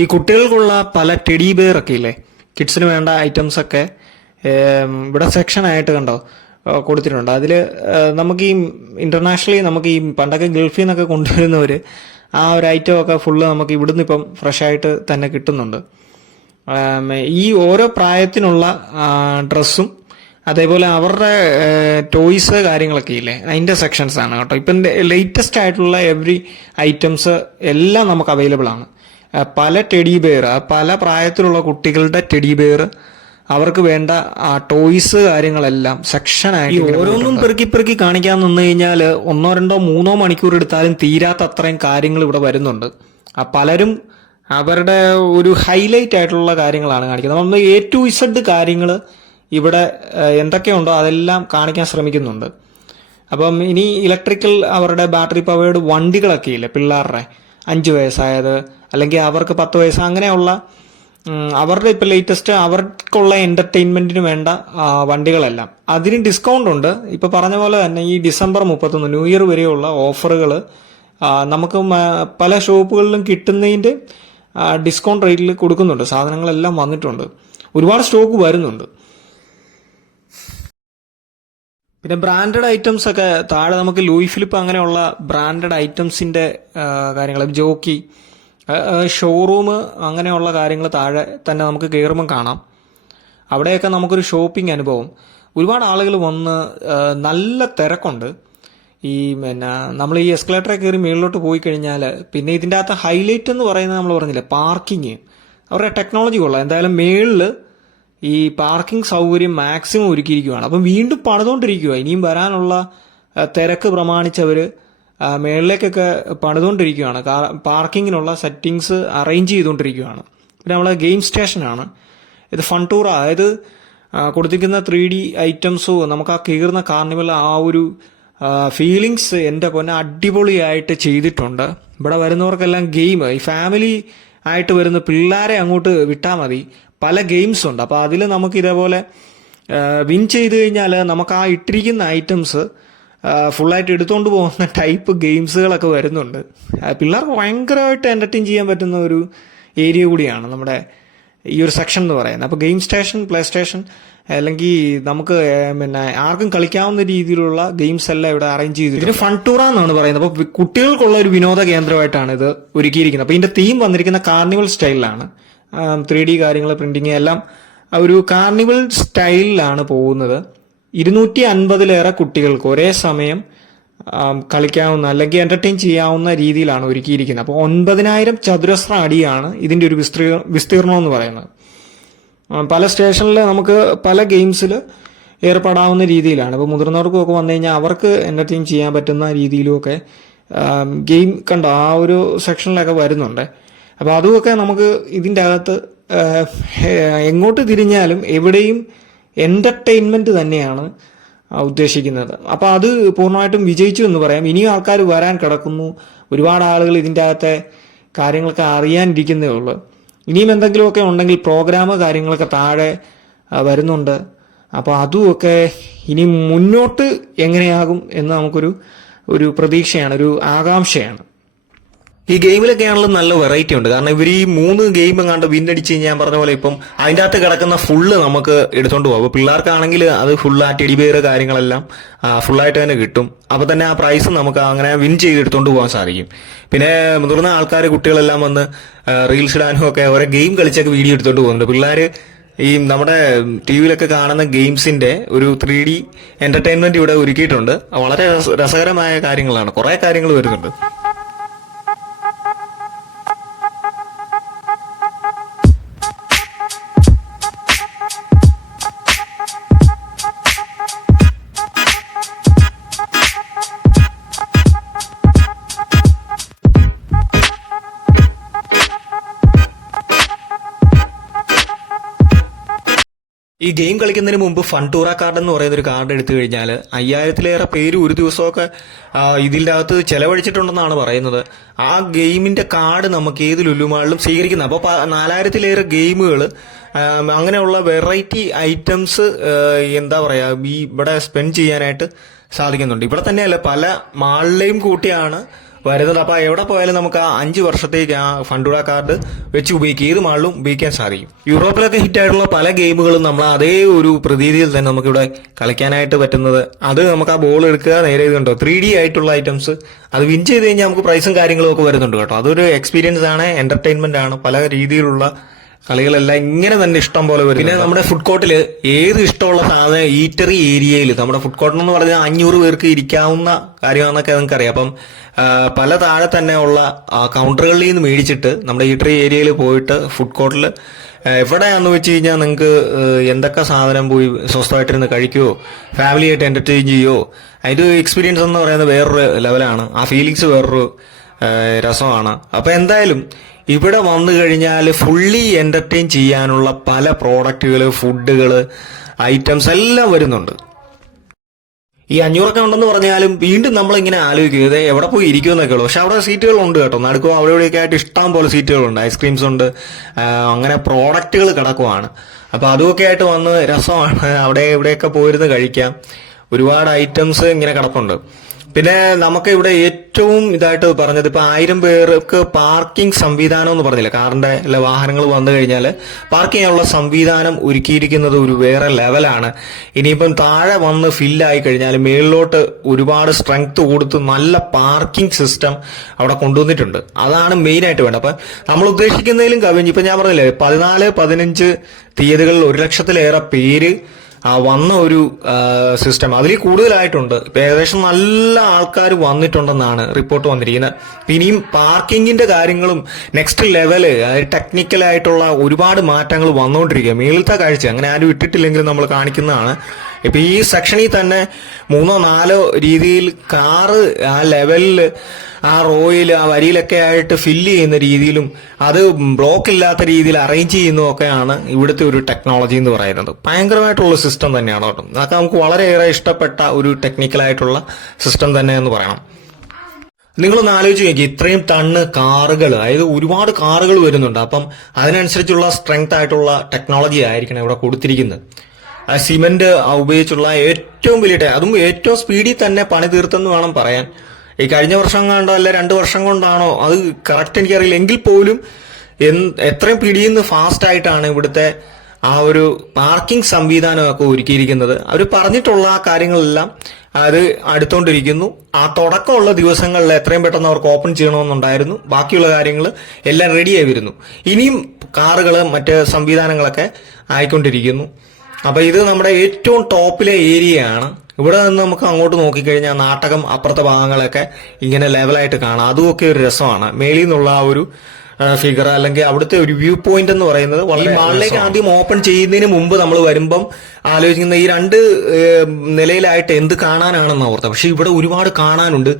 ഈ കുട്ടികൾക്കുള്ള പല ടെഡി ബെയർ ഒക്കെ ഇല്ലേ? കിഡ്സിന് വേണ്ട ഐറ്റംസ് ഒക്കെ ഇവിടെ സെക്ഷൻ ആയിട്ട് കണ്ടോ കൊടുത്തിട്ടുണ്ട്. അതിൽ നമുക്ക് ഈ ഇന്റർനാഷണലി നമുക്ക് ഈ പണ്ടൊക്കെ ഗൾഫിൽ നിന്നൊക്കെ കൊണ്ടുവരുന്നവർ ആ ഒരു ഐറ്റം ഒക്കെ ഫുള്ള് നമുക്ക് ഇവിടുന്ന് ഇപ്പം ഫ്രഷ് ആയിട്ട് തന്നെ കിട്ടുന്നുണ്ട്. ഈ ഓരോ പ്രായത്തിനുള്ള ഡ്രസ്സും അതേപോലെ അവരുടെ ടോയ്സ് കാര്യങ്ങളൊക്കെ ഇല്ലേ? അതിന്റെ സെക്ഷൻസ് ആണ് കേട്ടോ. ഇപ്പം ലേറ്റസ്റ്റ് ആയിട്ടുള്ള എവറി ഐറ്റംസ് എല്ലാം നമുക്ക് അവൈലബിൾ ആണ്. പല ടെഡി ബെയർ പല പ്രായത്തിലുള്ള കുട്ടികളുടെ ടെഡി ബെയർ അവർക്ക് വേണ്ട ആ ടോയ്സ് കാര്യങ്ങളെല്ലാം സെക്ഷനായി ഓരോന്നും പെറുക്കി പെറുക്കി കാണിക്കാൻ നിന്ന് കഴിഞ്ഞാൽ ഒന്നോ രണ്ടോ മൂന്നോ മണിക്കൂർ എടുത്താലും തീരാത്ത അത്രയും കാര്യങ്ങൾ ഇവിടെ വരുന്നുണ്ട്. ആ പലരും അവരുടെ ഒരു ഹൈലൈറ്റ് ആയിട്ടുള്ള കാര്യങ്ങളാണ് കാണിക്കുന്നത്. നമ്മൾ എ ടു ഇസഡ് കാര്യങ്ങൾ ഇവിടെ എന്തൊക്കെയുണ്ടോ അതെല്ലാം കാണിക്കാൻ ശ്രമിക്കുന്നുണ്ട്. അപ്പം ഇനി ഇലക്ട്രിക്കൽ അവരുടെ ബാറ്ററി പവേർഡ് വണ്ടികളൊക്കെ ഇല്ലേ പിള്ളേരുടെ അഞ്ച് വയസ്സായത് അല്ലെങ്കിൽ അവർക്ക് പത്ത് വയസ്സ് അങ്ങനെയുള്ള അവരുടെ ഇപ്പം ലേറ്റസ്റ്റ് അവർക്കുള്ള എന്റർടൈൻമെന്റിന് വേണ്ട വണ്ടികളെല്ലാം. അതിന് ഡിസ്കൗണ്ട് ഉണ്ട്. ഇപ്പോൾ പറഞ്ഞ പോലെ തന്നെ ഈ ഡിസംബർ മുപ്പത്തൊന്ന് ന്യൂ ഇയർ വരെയുള്ള ഓഫറുകൾ നമുക്ക് പല ഷോപ്പുകളിലും കിട്ടുന്നതിന്റെ ഡിസ്കൗണ്ട് റേറ്റിൽ കൊടുക്കുന്നുണ്ട്. സാധനങ്ങളെല്ലാം വന്നിട്ടുണ്ട്. ഒരുപാട് സ്റ്റോക്ക് വരുന്നുണ്ട്. പിന്നെ ബ്രാൻഡഡ് ഐറ്റംസ് ഒക്കെ താഴെ നമുക്ക് ലൂയി ഫിലിപ്പ് അങ്ങനെയുള്ള ബ്രാൻഡഡ് ഐറ്റംസിന്റെ കാര്യങ്ങൾ ജോക്കി ഷോറൂം അങ്ങനെയുള്ള കാര്യങ്ങൾ താഴെ തന്നെ നമുക്ക് കയറുമ്പം കാണാം. അവിടെയൊക്കെ നമുക്കൊരു ഷോപ്പിംഗ് അനുഭവം. ഒരുപാട് ആളുകൾ വന്ന് നല്ല തിരക്കുണ്ട്. ഈ പിന്നെ നമ്മൾ ഈ എസ്കലേറ്ററെ കയറി മുകളിലോട്ട് പോയി കഴിഞ്ഞാൽ പിന്നെ ഇതിന്റെ അകത്ത് ഹൈലൈറ്റ് എന്ന് പറയുന്നത് നമ്മൾ പറഞ്ഞില്ല പാർക്കിങ് അവരുടെ ടെക്നോളജി കൊള്ളാം. എന്തായാലും മേളിൽ ഈ പാർക്കിംഗ് സൗകര്യം മാക്സിമം ഒരുക്കിയിരിക്കുകയാണ് അപ്പം വീണ്ടും പണിതുകൊണ്ടിരിക്കുക ഇനിയും വരാനുള്ള തിരക്ക് പ്രമാണിച്ചവർ മേളിലേക്കൊക്കെ പണിതുകൊണ്ടിരിക്കുകയാണ്. പാർക്കിങ്ങിനുള്ള സെറ്റിങ്സ് അറേഞ്ച് ചെയ്തുകൊണ്ടിരിക്കുകയാണ്. പിന്നെ നമ്മളെ ഗെയിം സ്റ്റേഷനാണ്. ഇത് ഫൺ ടൂർ അതായത് കൊടുത്തിരിക്കുന്ന ത്രീ ഡി ഐറ്റംസോ നമുക്ക് ആ കീറുന്ന കാർണിവൽ ആ ഒരു ഫീലിങ്സ് എന്റെ പൊന്നെ അടിപൊളിയായിട്ട് ചെയ്തിട്ടുണ്ട്. ഇവിടെ വരുന്നവർക്കെല്ലാം ഗെയിം ഈ ഫാമിലി ആയിട്ട് വരുന്ന പിള്ളേരെ അങ്ങോട്ട് വിട്ടാൽ മതി. പല ഗെയിംസ് ഉണ്ട്. അപ്പോൾ അതിൽ നമുക്ക് ഇതേപോലെ വിൻ ചെയ്ത് കഴിഞ്ഞാൽ നമുക്ക് ആ ഇട്ടിരിക്കുന്ന ഐറ്റംസ് ഫുള്ളായിട്ട് എടുത്തുകൊണ്ട് പോകുന്ന ടൈപ്പ് ഗെയിംസുകളൊക്കെ വരുന്നുണ്ട്. പിള്ളേർക്ക് ഭയങ്കരമായിട്ട് എന്റർടൈൻ ചെയ്യാൻ പറ്റുന്ന ഒരു ഏരിയ കൂടിയാണ് നമ്മുടെ ഈ ഒരു സെക്ഷൻ എന്ന് പറയുന്നത്. അപ്പോൾ ഗെയിം സ്റ്റേഷൻ പ്ലേ സ്റ്റേഷൻ അല്ലെങ്കിൽ നമുക്ക് പിന്നെ ആർക്കും കളിക്കാവുന്ന രീതിയിലുള്ള ഗെയിംസ് എല്ലാം ഇവിടെ അറേഞ്ച് ചെയ്തിട്ടുണ്ട്. ഇതിന് ഫൺ ടൂർ എന്നാണ് പറയുന്നത്. അപ്പോൾ കുട്ടികൾക്കുള്ള ഒരു വിനോദ കേന്ദ്രമായിട്ടാണ് ഇത് ഒരുക്കിയിരിക്കുന്നത്. അപ്പോൾ ഇതിന്റെ തീം വന്നിരിക്കുന്ന കാർണിവൽ സ്റ്റൈലിലാണ് ത്രീ ഡി കാര്യങ്ങൾ പ്രിന്റിങ് എല്ലാം ഒരു കാർണിവൽ സ്റ്റൈലിലാണ് പോകുന്നത്. ഇരുന്നൂറ്റി അൻപതിലേറെ കുട്ടികൾക്ക് ഒരേ സമയം കളിക്കാവുന്ന അല്ലെങ്കിൽ എന്റർടൈൻ ചെയ്യാവുന്ന രീതിയിലാണ് ഒരുക്കിയിരിക്കുന്നത്. അപ്പോൾ ഒൻപതിനായിരം ചതുരശ്ര അടിയാണ് ഇതിന്റെ ഒരു വിസ്തീർ വിസ്തീർണം എന്ന് പറയുന്നത്. പല സ്റ്റേഷനിൽ നമുക്ക് പല ഗെയിംസിൽ ഏർപ്പെടാവുന്ന രീതിയിലാണ്. ഇപ്പോൾ മുതിർന്നവർക്കും ഒക്കെ വന്നു കഴിഞ്ഞാൽ അവർക്ക് എന്റർടൈൻ ചെയ്യാൻ പറ്റുന്ന രീതിയിലുമൊക്കെ ഗെയിം കണ്ട ആ ഒരു സെക്ഷനിലൊക്കെ വരുന്നുണ്ട്. അപ്പോൾ അതുമൊക്കെ നമുക്ക് ഇതിന്റെ അകത്ത് എങ്ങോട്ട് തിരിഞ്ഞാലും എവിടെയും എന്റർടൈൻമെന്റ് തന്നെയാണ് ഉദ്ദേശിക്കുന്നത്. അപ്പോൾ അത് പൂർണമായിട്ടും വിജയിച്ചു എന്ന് പറയാം. ഇനിയും ആൾക്കാർ വരാൻ കിടക്കുന്നു. ഒരുപാട് ആളുകൾ ഇതിന്റെ അകത്തെ കാര്യങ്ങളൊക്കെ അറിയാനിരിക്കുന്നേ ഉള്ളൂ. ഇനിയും എന്തെങ്കിലുമൊക്കെ ഉണ്ടെങ്കിൽ പ്രോഗ്രാം കാര്യങ്ങളൊക്കെ താഴെ വരുന്നുണ്ട്. അപ്പോൾ അതുമൊക്കെ ഇനി മുന്നോട്ട് എങ്ങനെയാകും എന്ന് നമുക്കൊരു ഒരു പ്രതീക്ഷയാണ് ഒരു ആകാംക്ഷയാണ്. ഈ ഗെയിമിലൊക്കെ ആണെങ്കിലും നല്ല വെറൈറ്റി ഉണ്ട്. കാരണം ഇവർ ഈ മൂന്ന് ഗെയിം എങ്ങാണ്ട് വിന്നടിച്ച് ഞാൻ പറഞ്ഞ പോലെ ഇപ്പം അതിന്റെ അകത്ത് കിടക്കുന്ന ഫുള്ള് നമുക്ക് എടുത്തോണ്ട് പോകും അപ്പോൾ പിള്ളേർക്കാണെങ്കിൽ അത് ഫുൾ ആ ടെഡിബെയർ കാര്യങ്ങളെല്ലാം ഫുള്ളായിട്ട് തന്നെ കിട്ടും. അപ്പോൾ തന്നെ ആ പ്രൈസ് നമുക്ക് അങ്ങനെ വിൻ ചെയ്ത് എടുത്തോണ്ട് പോകാൻ സാധിക്കും. പിന്നെ മുതിർന്ന ആൾക്കാർ കുട്ടികളെല്ലാം വന്ന് റീൽസ് ഇടാനും ഒക്കെ ഓരോ ഗെയിം കളിച്ചൊക്കെ വീഡിയോ എടുത്തോണ്ട് പോകുന്നുണ്ട്. പിള്ളേർ ഈ നമ്മുടെ ടി വിയിലൊക്കെ കാണുന്ന ഗെയിംസിന്റെ ഒരു ത്രീ ഡി എന്റർടൈൻമെന്റ് ഇവിടെ ഒരുക്കിയിട്ടുണ്ട്. വളരെ രസകരമായ കാര്യങ്ങളാണ്. കുറേ കാര്യങ്ങൾ വരുന്നുണ്ട്. ഈ ഗെയിം കളിക്കുന്നതിന് മുമ്പ് ഫണ്ടൂറ കാർഡ് എന്ന് പറയുന്ന ഒരു കാർഡ് എടുത്തു കഴിഞ്ഞാൽ അയ്യായിരത്തിലേറെ പേര് ഒരു ദിവസമൊക്കെ ഇതിന്റെ അകത്ത് ചെലവഴിച്ചിട്ടുണ്ടെന്നാണ് പറയുന്നത്. ആ ഗെയിമിന്റെ കാർഡ് നമുക്ക് ഏത് ലുലുമാളിലും സ്വീകരിക്കുന്നത് അപ്പോൾ നാലായിരത്തിലേറെ ഗെയിമുകൾ അങ്ങനെയുള്ള വെറൈറ്റി ഐറ്റംസ് എന്താ പറയാ ഈ ഇവിടെ സ്പെൻഡ് ചെയ്യാനായിട്ട് സാധിക്കുന്നുണ്ട്. ഇവിടെ തന്നെയല്ല പല മാളിലെയും കൂട്ടിയാണ് വരുന്നത്. അപ്പൊ എവിടെ പോയാലും നമുക്ക് ആ അഞ്ച് വർഷത്തേക്ക് ആ ഫണ്ടുട കാർഡ് വെച്ച് ഉപയോഗിക്കുക ഏത് മാളിലും ഉപയോഗിക്കാൻ സാധിക്കും. യൂറോപ്പിലൊക്കെ ഹിറ്റ് ആയിട്ടുള്ള പല ഗെയിമുകളും നമ്മൾ അതേ ഒരു പ്രതീതിയിൽ തന്നെ നമുക്കിവിടെ കളിക്കാനായിട്ട് പറ്റുന്നത്. അത് നമുക്ക് ആ ബോൾ എടുക്കുക നേരെ ഇതുണ്ടോ ത്രീ ഡി ആയിട്ടുള്ള ഐറ്റംസ് അത് വിൻ ചെയ്ത് കഴിഞ്ഞാൽ നമുക്ക് പ്രൈസും കാര്യങ്ങളും ഒക്കെ വരുന്നുണ്ട് കേട്ടോ. അതൊരു എക്സ്പീരിയൻസ് ആണ് എന്റർടൈൻമെന്റ് ആണ് പല രീതിയിലുള്ള കളികളെല്ലാം ഇങ്ങനെ തന്നെ ഇഷ്ടം പോലെ വരും പിന്നെ നമ്മുടെ ഫുഡ് കോർട്ടിൽ ഏത് ഇഷ്ടമുള്ള സാധനം ഈറ്ററി ഏരിയയിൽ നമ്മുടെ ഫുഡ് കോർട്ട് എന്ന് പറഞ്ഞാൽ അഞ്ഞൂറ് പേർക്ക് ഇരിക്കാവുന്ന കാര്യമാണെന്നൊക്കെ നിങ്ങൾക്ക് അറിയാം അപ്പം പല താഴെ തന്നെ ഉള്ള കൗണ്ടറുകളിൽ നിന്ന് മേടിച്ചിട്ട് നമ്മുടെ ഈറ്ററി ഏരിയയിൽ പോയിട്ട് ഫുഡ് കോർട്ടിൽ എവിടെയാണെന്ന് വെച്ച് കഴിഞ്ഞാൽ നിങ്ങൾക്ക് എന്തൊക്കെ സാധനം പോയി സ്വസ്ഥമായിട്ടിരുന്ന് ഫാമിലി ആയിട്ട് എന്റർടൈൻ ചെയ്യുവോ അതിന്റെ എക്സ്പീരിയൻസ് എന്ന് പറയുന്നത് വേറൊരു ലെവലാണ് ആ ഫീലിങ്സ് വേറൊരു രസമാണ്. അപ്പോൾ എന്തായാലും ഇവിടെ വന്നു കഴിഞ്ഞാൽ ഫുള്ളി എന്റർടൈൻ ചെയ്യാനുള്ള പല പ്രോഡക്റ്റുകൾ ഫുഡുകൾ ഐറ്റംസ് എല്ലാം വരുന്നുണ്ട്. ഈ അഞ്ഞൂറൊക്കെ ഉണ്ടെന്ന് പറഞ്ഞാലും വീണ്ടും നമ്മളിങ്ങനെ ആലോചിക്കും ഇത് എവിടെ പോയി ഇരിക്കുമെന്നൊക്കെ ഉള്ളൂ. പക്ഷെ അവിടെ സീറ്റുകളുണ്ട് കേട്ടോ. നടുക്കും അവിടെ ഇവിടെയൊക്കെ ആയിട്ട് ഇഷ്ടം പോലെ സീറ്റുകളുണ്ട്. ഐസ്ക്രീംസ് ഉണ്ട്. അങ്ങനെ പ്രോഡക്റ്റുകൾ കിടക്കുവാണ്. അപ്പോൾ അതുമൊക്കെ ആയിട്ട് വന്ന് രസമാണ്. അവിടെ ഇവിടെയൊക്കെ പോയിരുന്ന് കഴിക്കാം. ഒരുപാട് ഐറ്റംസ് ഇങ്ങനെ കിടപ്പുണ്ട്. പിന്നെ നമുക്ക് ഇവിടെ ഏറ്റവും ഇതായിട്ട് പറഞ്ഞത് ഇപ്പൊ ആയിരം പേർക്ക് പാർക്കിംഗ് സംവിധാനം എന്ന് പറഞ്ഞില്ല? കാറിന്റെ അല്ല വാഹനങ്ങൾ വന്നു കഴിഞ്ഞാൽ പാർക്ക് ചെയ്യാനുള്ള സംവിധാനം ഒരുക്കിയിരിക്കുന്നത് ഒരു വേറെ ലെവലാണ്. ഇനിയിപ്പം താഴെ വന്ന് ഫില്ലായി കഴിഞ്ഞാൽ മേളിലോട്ട് ഒരുപാട് സ്ട്രെങ്ത് കൊടുത്ത് നല്ല പാർക്കിംഗ് സിസ്റ്റം അവിടെ കൊണ്ടുവന്നിട്ടുണ്ട്. അതാണ് മെയിൻ ആയിട്ട് വേണ്ടത്. അപ്പൊ നമ്മൾ ഉദ്ദേശിക്കുന്നതിലും കവിഞ്ഞ് ഇപ്പൊ ഞാൻ പറഞ്ഞില്ലേ പതിനാല് പതിനഞ്ച് തീയതികളിൽ ഒരു ലക്ഷത്തിലേറെ പേര് ആ വന്ന ഒരു സിസ്റ്റം അതിൽ കൂടുതലായിട്ടുണ്ട്. ഇപ്പൊ ഏകദേശം നല്ല ആൾക്കാർ വന്നിട്ടുണ്ടെന്നാണ് റിപ്പോർട്ട് വന്നിരിക്കുന്നത്. അപ്പം ഇനിയും പാർക്കിങ്ങിന്റെ കാര്യങ്ങളും നെക്സ്റ്റ് ലെവൽ ടെക്നിക്കൽ ആയിട്ടുള്ള ഒരുപാട് മാറ്റങ്ങൾ വന്നുകൊണ്ടിരിക്കുക മേളത്തെ കാഴ്ച. അങ്ങനെ ആരും ഇട്ടിട്ടില്ലെങ്കിലും നമ്മൾ കാണിക്കുന്നതാണ്. ഇപ്പൊ ഈ സെക്ഷനിൽ തന്നെ മൂന്നോ നാലോ രീതിയിൽ കാറ് ആ ലെവലിൽ ആ റോയിൽ ആ വരിയിലൊക്കെ ആയിട്ട് ഫില്ല് ചെയ്യുന്ന രീതിയിലും അത് ബ്ലോക്ക് ഇല്ലാത്ത രീതിയിൽ അറേഞ്ച് ചെയ്യുന്നതൊക്കെയാണ് ഇവിടുത്തെ ഒരു ടെക്നോളജി എന്ന് പറയുന്നത്. ഭയങ്കരമായിട്ടുള്ള സിസ്റ്റം തന്നെയാണ് കേട്ടോ. അതൊക്കെ നമുക്ക് വളരെയേറെ ഇഷ്ടപ്പെട്ട ഒരു ടെക്നിക്കലായിട്ടുള്ള സിസ്റ്റം തന്നെ എന്ന് പറയണം. നിങ്ങളൊന്ന് ആലോചിച്ച് നോക്കി ഇത്രയും ടണ്ണ് കാറുകൾ അതായത് ഒരുപാട് കാറുകൾ വരുന്നുണ്ട്. അപ്പം അതിനനുസരിച്ചുള്ള സ്ട്രെങ്ത് ആയിട്ടുള്ള ടെക്നോളജി ആയിരിക്കണം ഇവിടെ കൊടുത്തിരിക്കുന്നത്. ആ സിമെന്റ് ഉപയോഗിച്ചുള്ള ഏറ്റവും വലിയ ടാങ്ക് അതും ഏറ്റവും സ്പീഡിൽ തന്നെ പണി തീർത്തെന്ന് വേണം പറയാൻ. ഈ കഴിഞ്ഞ വർഷം കൊണ്ടോ അല്ല രണ്ട് വർഷം കൊണ്ടാണോ അത് കറക്റ്റ് എനിക്കറിയില്ല. എങ്കിൽ പോലും എത്രയും പിടിയുന്ന ഫാസ്റ്റ് ആയിട്ടാണ് ഇവിടുത്തെ ആ ഒരു പാർക്കിംഗ് സംവിധാനമൊക്കെ ഒരുക്കിയിരിക്കുന്നത്. അവർ പറഞ്ഞിട്ടുള്ള ആ കാര്യങ്ങളെല്ലാം അത് അടുത്തോണ്ടിരിക്കുന്നു. ആ തുടക്കമുള്ള ദിവസങ്ങളിൽ എത്രയും പെട്ടെന്ന് അവർക്ക് ഓപ്പൺ ചെയ്യണമെന്നുണ്ടായിരുന്നു. ബാക്കിയുള്ള കാര്യങ്ങൾ എല്ലാം റെഡിയായി വരുന്നു. ഇനിയും കാറുകൾ മറ്റ് സംവിധാനങ്ങളൊക്കെ ആയിക്കൊണ്ടിരിക്കുന്നു. അപ്പൊ ഇത് നമ്മുടെ ഏറ്റവും ടോപ്പിലെ ഏരിയയാണ്. ഇവിടെ നിന്ന് നമുക്ക് അങ്ങോട്ട് നോക്കിക്കഴിഞ്ഞാൽ നാട്ടകം അപ്പുറത്തെ ഭാഗങ്ങളൊക്കെ ഇങ്ങനെ ലെവലായിട്ട് കാണാം. അതുമൊക്കെ ഒരു രസമാണ്. മേളിൽ നിന്നുള്ള ആ ഒരു ഫിഗർ അല്ലെങ്കിൽ അവിടുത്തെ ഒരു വ്യൂ പോയിന്റ് എന്ന് പറയുന്നത് വളരെ മാളിലേക്ക് ആദ്യം ഓപ്പൺ ചെയ്യുന്നതിന് മുമ്പ് നമ്മൾ വരുമ്പം ആലോചിക്കുന്ന ഈ രണ്ട് നിലയിലായിട്ട് എന്ത് കാണാനാണെന്ന് ഓർത്ത. പക്ഷെ ഇവിടെ ഒരുപാട് കാണാനുണ്ട്.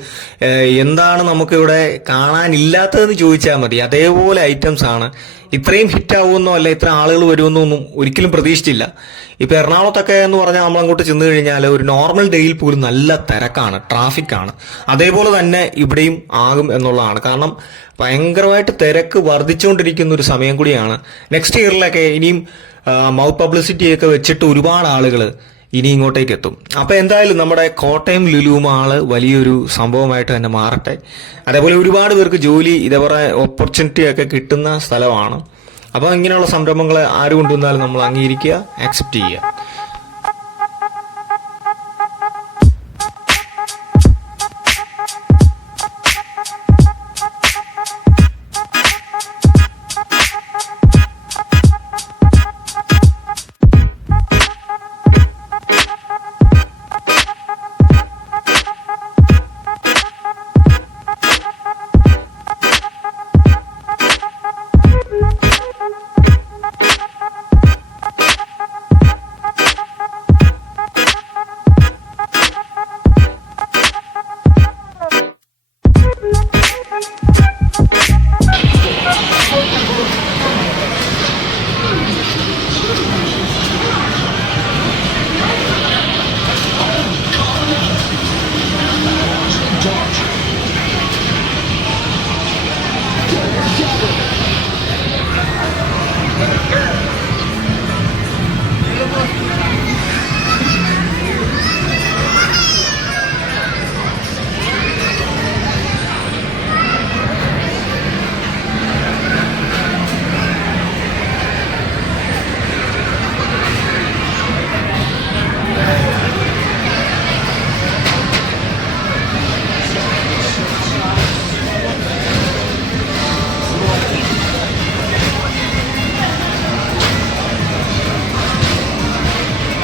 എന്താണ് നമുക്കിവിടെ കാണാനില്ലാത്തതെന്ന് ചോദിച്ചാൽ മതി. അതേപോലെ ഐറ്റംസ് ആണ്. ഇത്രയും ഹിറ്റ് ആവുമെന്നോ അല്ല ഇത്ര ആളുകൾ വരുമെന്നോ ഒന്നും ഒരിക്കലും പ്രതീക്ഷിച്ചില്ല. ഇപ്പൊ എറണാകുളത്തൊക്കെ എന്ന് പറഞ്ഞാൽ നമ്മൾ അങ്ങോട്ട് ചെന്ന് കഴിഞ്ഞാൽ ഒരു നോർമൽ ഡേയിൽ പോലും നല്ല തിരക്കാണ് ട്രാഫിക്കാണ് അതേപോലെ തന്നെ ഇവിടെയും ആകും എന്നുള്ളതാണ്. കാരണം ഭയങ്കരമായിട്ട് തിരക്ക് വർദ്ധിച്ചുകൊണ്ടിരിക്കുന്ന ഒരു സമയം കൂടിയാണ്. നെക്സ്റ്റ് ഇയറിലൊക്കെ ഇനിയും മൗത്ത് പബ്ലിസിറ്റി ഒക്കെ വെച്ചിട്ട് ഒരുപാട് ആളുകൾ ഇനി ഇങ്ങോട്ടേക്ക് എത്തും. അപ്പൊ എന്തായാലും നമ്മുടെ കോട്ടയം ലുലു വലിയൊരു സംഭവമായിട്ട് തന്നെ മാറട്ടെ. അതേപോലെ ഒരുപാട് പേർക്ക് ജോലി ഇതേപോലെ ഓപ്പർച്യൂണിറ്റി ഒക്കെ കിട്ടുന്ന സ്ഥലമാണ്. അപ്പൊ ഇങ്ങനെയുള്ള സംരംഭങ്ങളെ ആര് കൊണ്ടുവന്നാലും നമ്മൾ അംഗീകരിക്കുക ആക്സെപ്റ്റ് ചെയ്യുക.